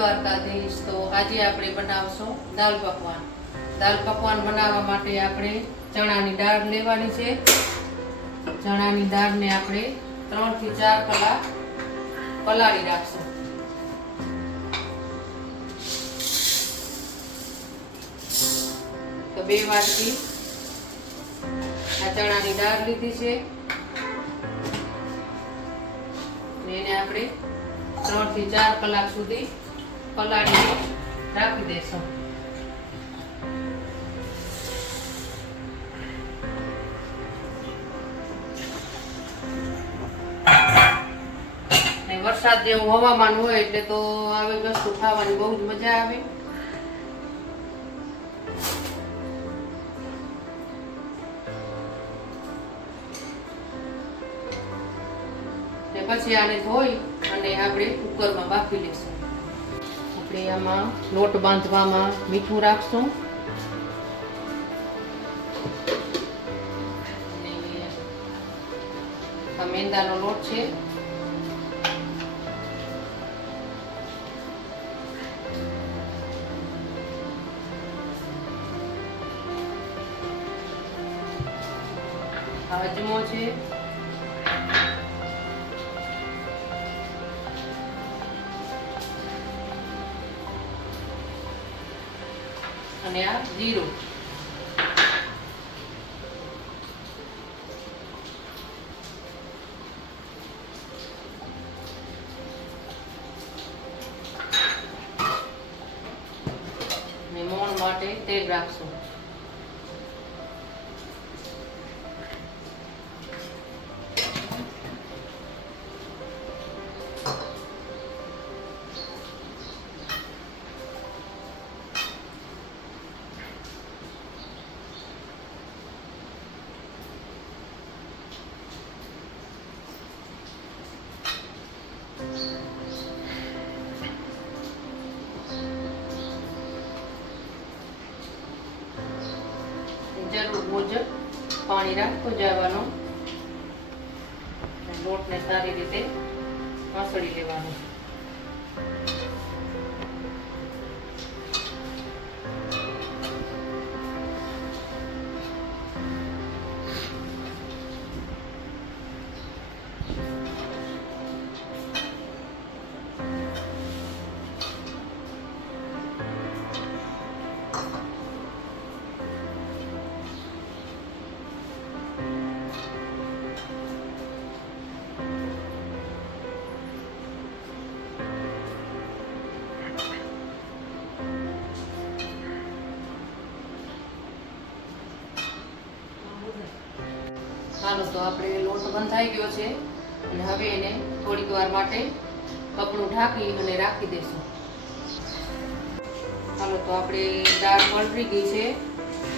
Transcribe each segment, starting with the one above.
દ્વારકાધીશ। તો આજે આપણે બનાવશું દાલ પકવાન। દાલ પકવાન બનાવવા માટે આપણે ચણાની દાળ લેવાની છે। ચણાની દાળને આપણે 3 થી 4 કલાક પલાળી રાખશું। તો 2 વાટકી આ ચણાની દાળ લીધી છે, એને આપણે 3 થી 4 કલાક સુધી પલાળીને રાખી દેશું। વરસાદ જેવું હવામાન હોય એટલે તો આવી વસ્તુ ખાવાની બહુ જ મજા આવે। પછી આને ધોઈ અને આપણે કુકરમાં બાફી લેશું। આપણે આમાં લોટ બાંધવામાં મીઠું રાખશું અને આ મેંદાનો લોટ છે, અજમો છે, અને આ જીરું। અને મોણ માટે તેલ રાખશું। જરૂર મુજબ પાણી રાખતો જવાનો, લોટને સારી રીતે મસળી લેવાનો। ચાલો, તો આપણે લોટ બંધાઈ ગયો છે અને હવે એને થોડીક વાર માટે કપડું ઢાંકી અને રાખી દેશું। ચાલો, તો આપણે દાળ પલળી ગઈ છે,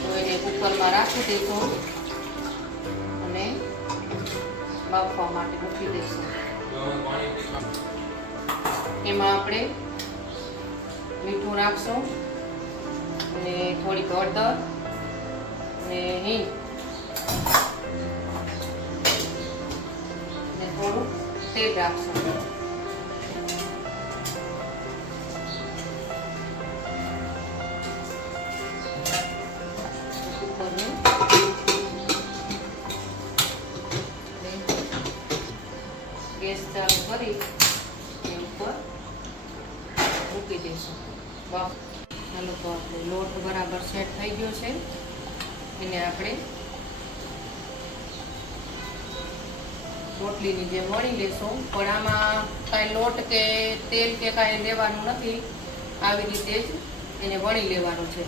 તો એને કુકરમાં રાખી દઈશું અને બાફવા માટે મૂકી દઈશું। એમાં આપણે મીઠું નાખશું અને થોડીક હળદર અને હિંગ, થોડું તેલ રાખશું। ગેસ ચાલુ કરી એ ઉપર મૂકી દઈશું। ચાલો, તો આપણે લોટ બરાબર સેટ થઈ ગયો છે, એને આપણે રોટલીની જેમ વણી લેશું। પણ આમાં કાંઈ લોટ કે તેલ કે કાંઈ લેવાનું નથી, આવી રીતે જ એને વણી લેવાનું છે।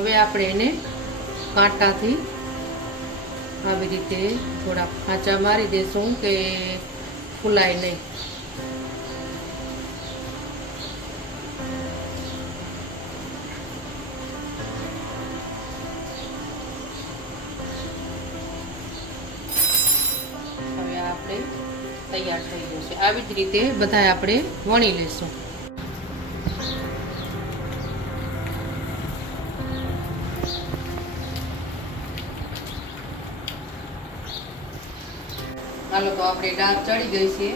હવે આપણે એને કાંટાથી આવી રીતે થોડા ખાંચા મારી દેશું કે ફૂલાય નહીં. હવે આપણે તૈયાર થઈ ગયું છે. આવી જ રીતે બધા આપણે વણી લેશું. હાલો તો આપણે દાળ ચડી ગઈ છે,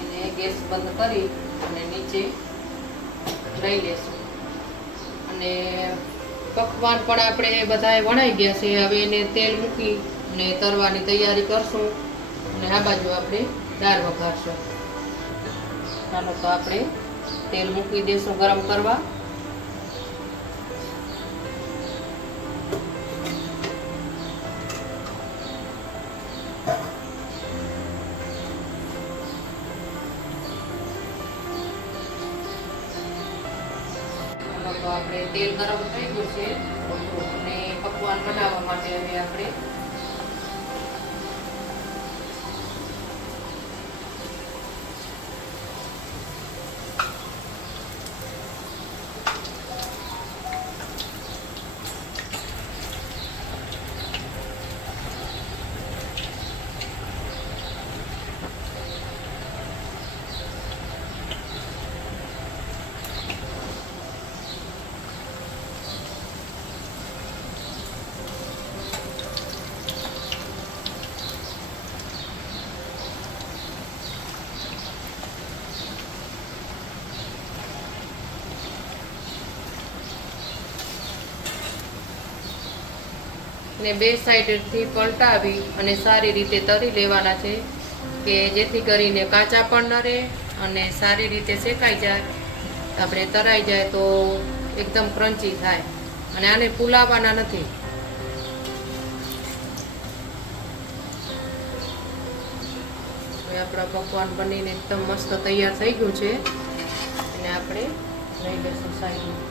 એને ગેસ બંધ કરી અને નીચે લઈ લેશું. અને પકવાન પણ આપણે બધાએ વણાઈ ગયા છે. હવે એને તેલ મૂકી અને તરવાની તૈયારી કરશું. અને આ બાજુ આપણે દાળ વઘારશું. ચાલો તો આપણે તેલ મૂકી દઈશું ગરમ કરવા. તો આપણે તેલ ગરમ થઈ ગયું છે અને પકવાન બનાવવા માટે હવે આપણે ને બે સાઈડથી પલટાવી અને સારી રીતે તરી લેવાના છે કે જેથી કરીને કાચા પણ ન રહે અને સારી રીતે શેકાઈ જાય. આપણે તરાઈ જાય તો એકદમ ક્રન્ચી થાય. અને આને ફૂલાવવાના નથી. હવે આપણા પકવાન બનીને એકદમ મસ્ત તૈયાર થઈ ગયું છે. અને આપણે લઈ લઈશું સાઈડમાં.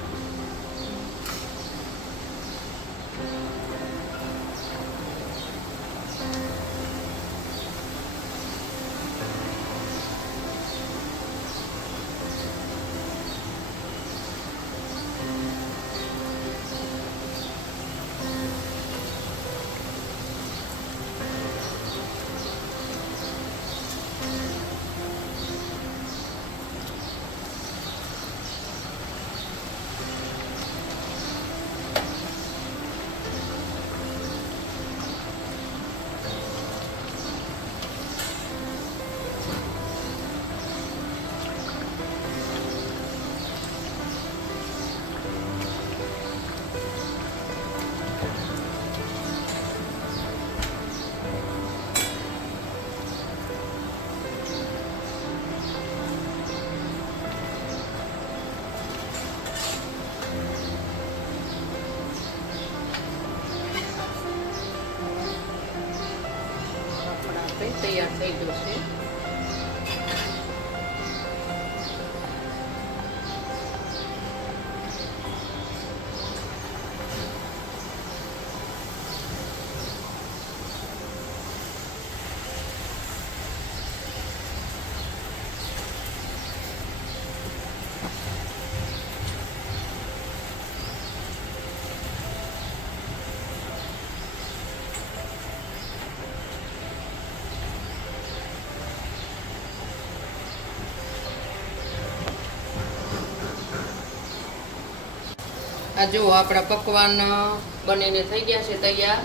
તૈયાર થઈ ગયું છે. આ જો આપણા પકવાન બનીને થઈ ગયા છે તૈયાર.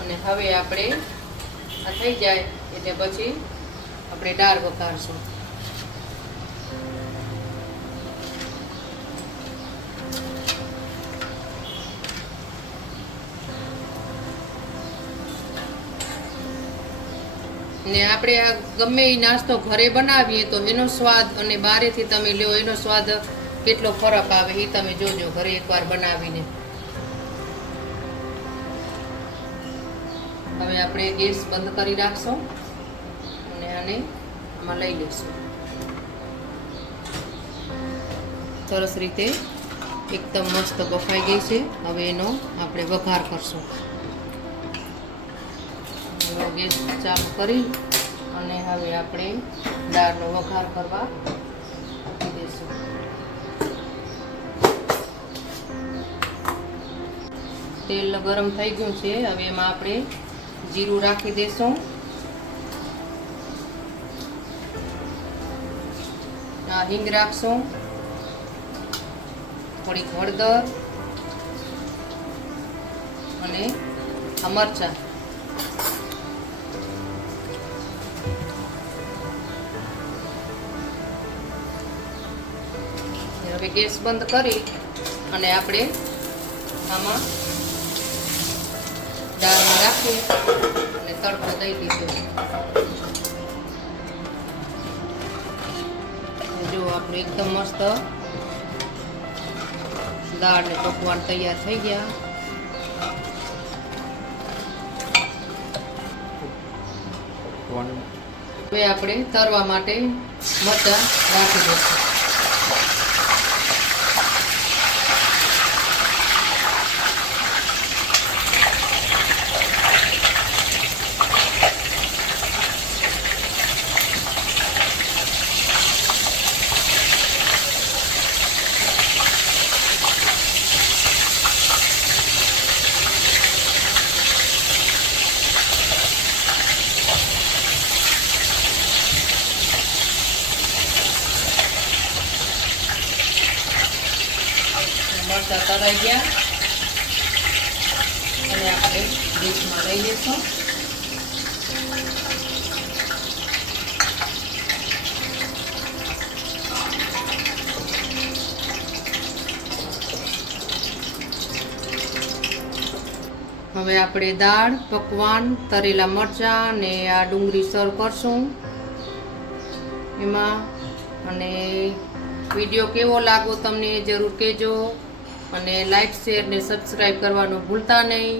અને હવે આપણે આ થઈ જાય એટલે પછી આપણે દાળ વઘારશું. ને આપણે આ ગમે એ નાસ્તો ઘરે બનાવીએ તો એનો સ્વાદ અને બહારેથી તમે લ્યો એનો સ્વાદ કેટલો ફરક આવે એ તમે જોજો ઘરે એકવાર બનાવીને. હવે આપણે ગેસ બંધ કરી રાખશું અને આને આમાં લઈ લઈશું. સરસ રીતે એકદમ મસ્ત બફાઈ ગઈ છે. હવે એનો આપણે વઘાર કરશું. ગેસ ચાલુ કરી અને હવે આપણે દાળનો વઘાર કરવા મૂકી દઈશું. તેલ ગરમ થઈ ગયું છે. હવે એમાં આપણે જીરું રાખી દઈશું. હિંગ રાખશું, થોડીક હળદર અને મરચાં. હવે ગેસ બંધ કરી અને આપણે આમાં દાળ રાખી અને તડકો દઈ દીધો. જો આપણે એકદમ મસ્ત દાળ ને પકવાન તૈયાર થઈ ગયા. હવે આપણે તરવા માટે મરચાં રાખી દઈશું. મરચાં તરાઈ ગયા અને આપણે ડીશમાં લઈ લઈશું. હવે આપણે દાળ, પકવાન, તરેલા મરચાં અને આ ડુંગળી સર્વ કરશું એમાં. અને વિડીયો કેવો લાગ્યો તમને જરૂર કહેજો અને લાઈક, શેર ને સબસ્ક્રાઈબ કરવાનું ભૂલતા નહીં.